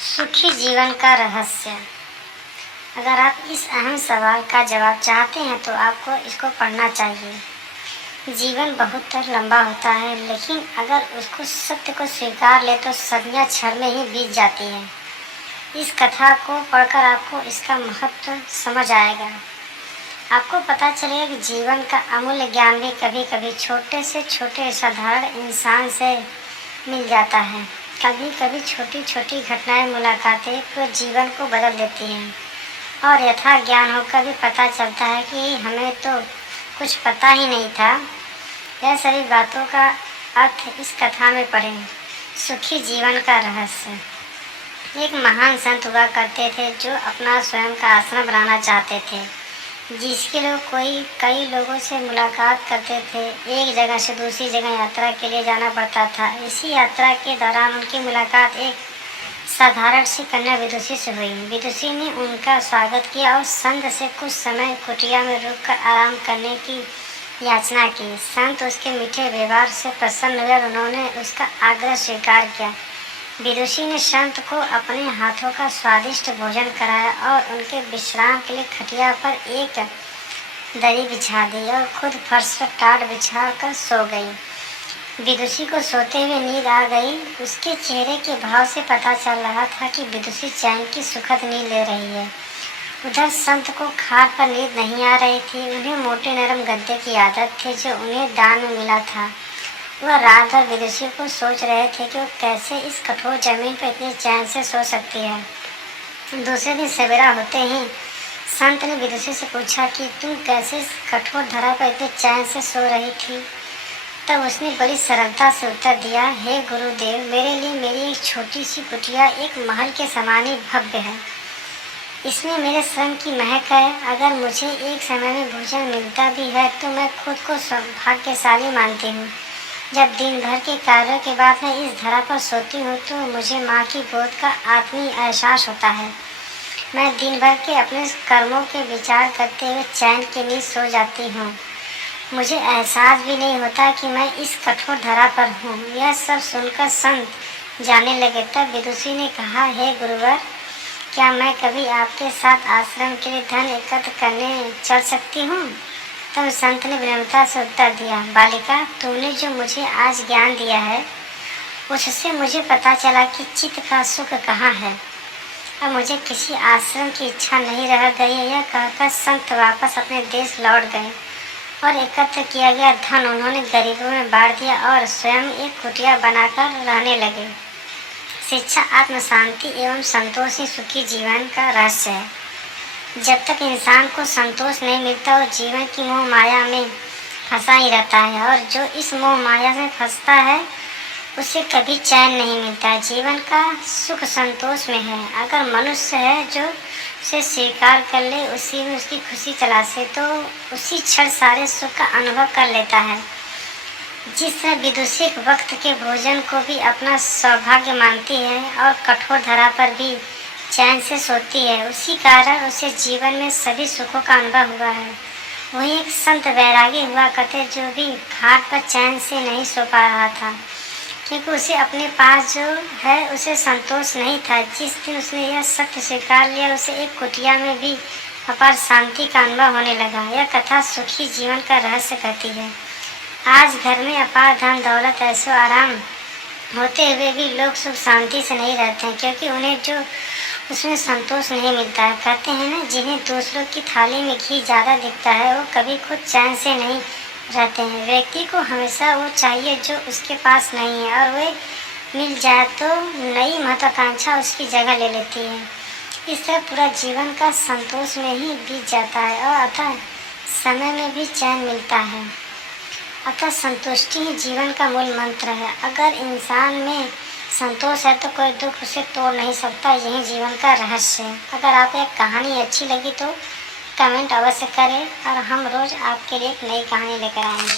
सुखी जीवन का रहस्य। अगर आप इस अहम सवाल का जवाब चाहते हैं तो आपको इसको पढ़ना चाहिए। जीवन बहुत लंबा होता है, लेकिन अगर उसको सत्य को स्वीकार ले तो सदियां क्षण में ही बीत जाती हैं। इस कथा को पढ़कर आपको इसका महत्व समझ आएगा। आपको पता चलेगा कि जीवन का अमूल्य ज्ञान भी कभी कभी छोटे से छोटे साधारण इंसान से मिल जाता है। कभी कभी छोटी छोटी घटनाएं, मुलाकातें पूरे जीवन को बदल देती हैं और यथा ज्ञान होकर भी पता चलता है कि हमें तो कुछ पता ही नहीं था। यह सभी बातों का अर्थ इस कथा में पढ़ें। सुखी जीवन का रहस्य। एक महान संत हुआ करते थे जो अपना स्वयं का आश्रम बनाना चाहते थे, जिसके लोग कई लोगों से मुलाकात करते थे। एक जगह से दूसरी जगह यात्रा के लिए जाना पड़ता था। इसी यात्रा के दौरान उनकी मुलाकात एक साधारण सी कन्या विदुषी से हुई। विदुषी ने उनका स्वागत किया और संत से कुछ समय कुटिया में रुककर आराम करने की याचना की। संत उसके मीठे व्यवहार से प्रसन्न हुए और उन्होंने उसका आग्रह स्वीकार किया। विदुषी ने संत को अपने हाथों का स्वादिष्ट भोजन कराया और उनके विश्राम के लिए खटिया पर एक दरी बिछा दी और खुद फर्श पर टाट बिछा कर सो गई। विदुषी को सोते हुए नींद आ गई। उसके चेहरे के भाव से पता चल रहा था कि विदुषी चैन की सुखद नींद ले रही है। उधर संत को खाट पर नींद नहीं आ रही थी। उन्हें मोटे नरम गद्दे की आदत थी जो उन्हें दान में मिला था। वह रात भर विदुषी को सोच रहे थे कि वो कैसे इस कठोर जमीन पर इतनी चैन से सो सकती है। दूसरे दिन सवेरा होते ही संत ने विदुषी से पूछा कि तुम कैसे इस कठोर धरा पर इतनी चैन से सो रही थी। तब उसने बड़ी सरलता से उत्तर दिया, हे गुरुदेव, मेरे लिए मेरी एक छोटी सी कुटिया एक महल के समान ही भव्य है। इसमें मेरे श्रम की महक है। अगर मुझे एक समय में भोजन मिलता भी है तो मैं खुद को भाग्यशाली मानती हूँ। जब दिन भर के कार्यों के बाद मैं इस धरा पर सोती हूँ तो मुझे माँ की गोद का आत्मीय एहसास होता है। मैं दिन भर के अपने कर्मों के विचार करते हुए चैन की नींद सो जाती हूँ। मुझे एहसास भी नहीं होता कि मैं इस कठोर धरा पर हूँ। यह सब सुनकर संत जाने लगे। तब विदुषी ने कहा, हे गुरुवर, क्या मैं कभी आपके साथ आश्रम के लिए धन एकत्र करने चल सकती हूँ? तब संत ने विनम्रता से उत्तर दिया, बालिका, तुमने जो मुझे आज ज्ञान दिया है उससे मुझे पता चला कि चित्त का सुख कहाँ है। अब मुझे किसी आश्रम की इच्छा नहीं रह गई है। यह कहकर संत वापस अपने देश लौट गए और एकत्र किया गया धन उन्होंने गरीबों में बांट दिया और स्वयं एक कुटिया बनाकर रहने लगे। शिक्षा आत्म शांति एवं संतोष ही सुखी जीवन का रहस्य है। जब तक इंसान को संतोष नहीं मिलता वो जीवन की मोह माया में फंसा ही रहता है और जो इस मोह माया में फंसता है उसे कभी चैन नहीं मिलता। जीवन का सुख संतोष में है। अगर मनुष्य है जो उसे स्वीकार कर ले, उसी में उसकी खुशी तलाशे तो उसी क्षण सारे सुख का अनुभव कर लेता है। जिस तरह विदुषी वक्त के भोजन को भी अपना सौभाग्य मानती है और कठोर धरा पर भी चैन से सोती है, उसी कारण उसे जीवन में सभी सुखों का अनुभव हुआ है। वही एक संत वैरागी हुआ करते जो भी खाट पर चैन से नहीं सो पा रहा था, क्योंकि उसे अपने पास जो है उसे संतोष नहीं था। जिस दिन उसने यह सत्य स्वीकार लिया उसे एक कुटिया में भी अपार शांति का अनुभव होने लगा। यह कथा सुखी जीवन का रहस्य कहती है। आज घर में अपार धन दौलत ऐसो आराम होते हुए भी लोग सुख शांति से नहीं रहते हैं, क्योंकि उन्हें जो उसमें संतोष नहीं मिलता है। कहते हैं ना, जिन्हें दूसरों की थाली में घी ज़्यादा दिखता है वो कभी खुद चैन से नहीं रहते हैं। व्यक्ति को हमेशा वो चाहिए जो उसके पास नहीं है और वे मिल जाए तो नई महत्वाकांक्षा उसकी जगह ले लेती है। इस तरह पूरा जीवन का संतोष में ही बीत जाता है और अतः समय में भी चैन मिलता है। अतः संतुष्टि ही जीवन का मूल मंत्र है। अगर इंसान में संतोष है तो कोई दुख उसे तोड़ नहीं सकता। यही जीवन का रहस्य है। अगर आपको एक कहानी अच्छी लगी तो कमेंट अवश्य करें और हम रोज़ आपके लिए एक नई कहानी लेकर आएंगे।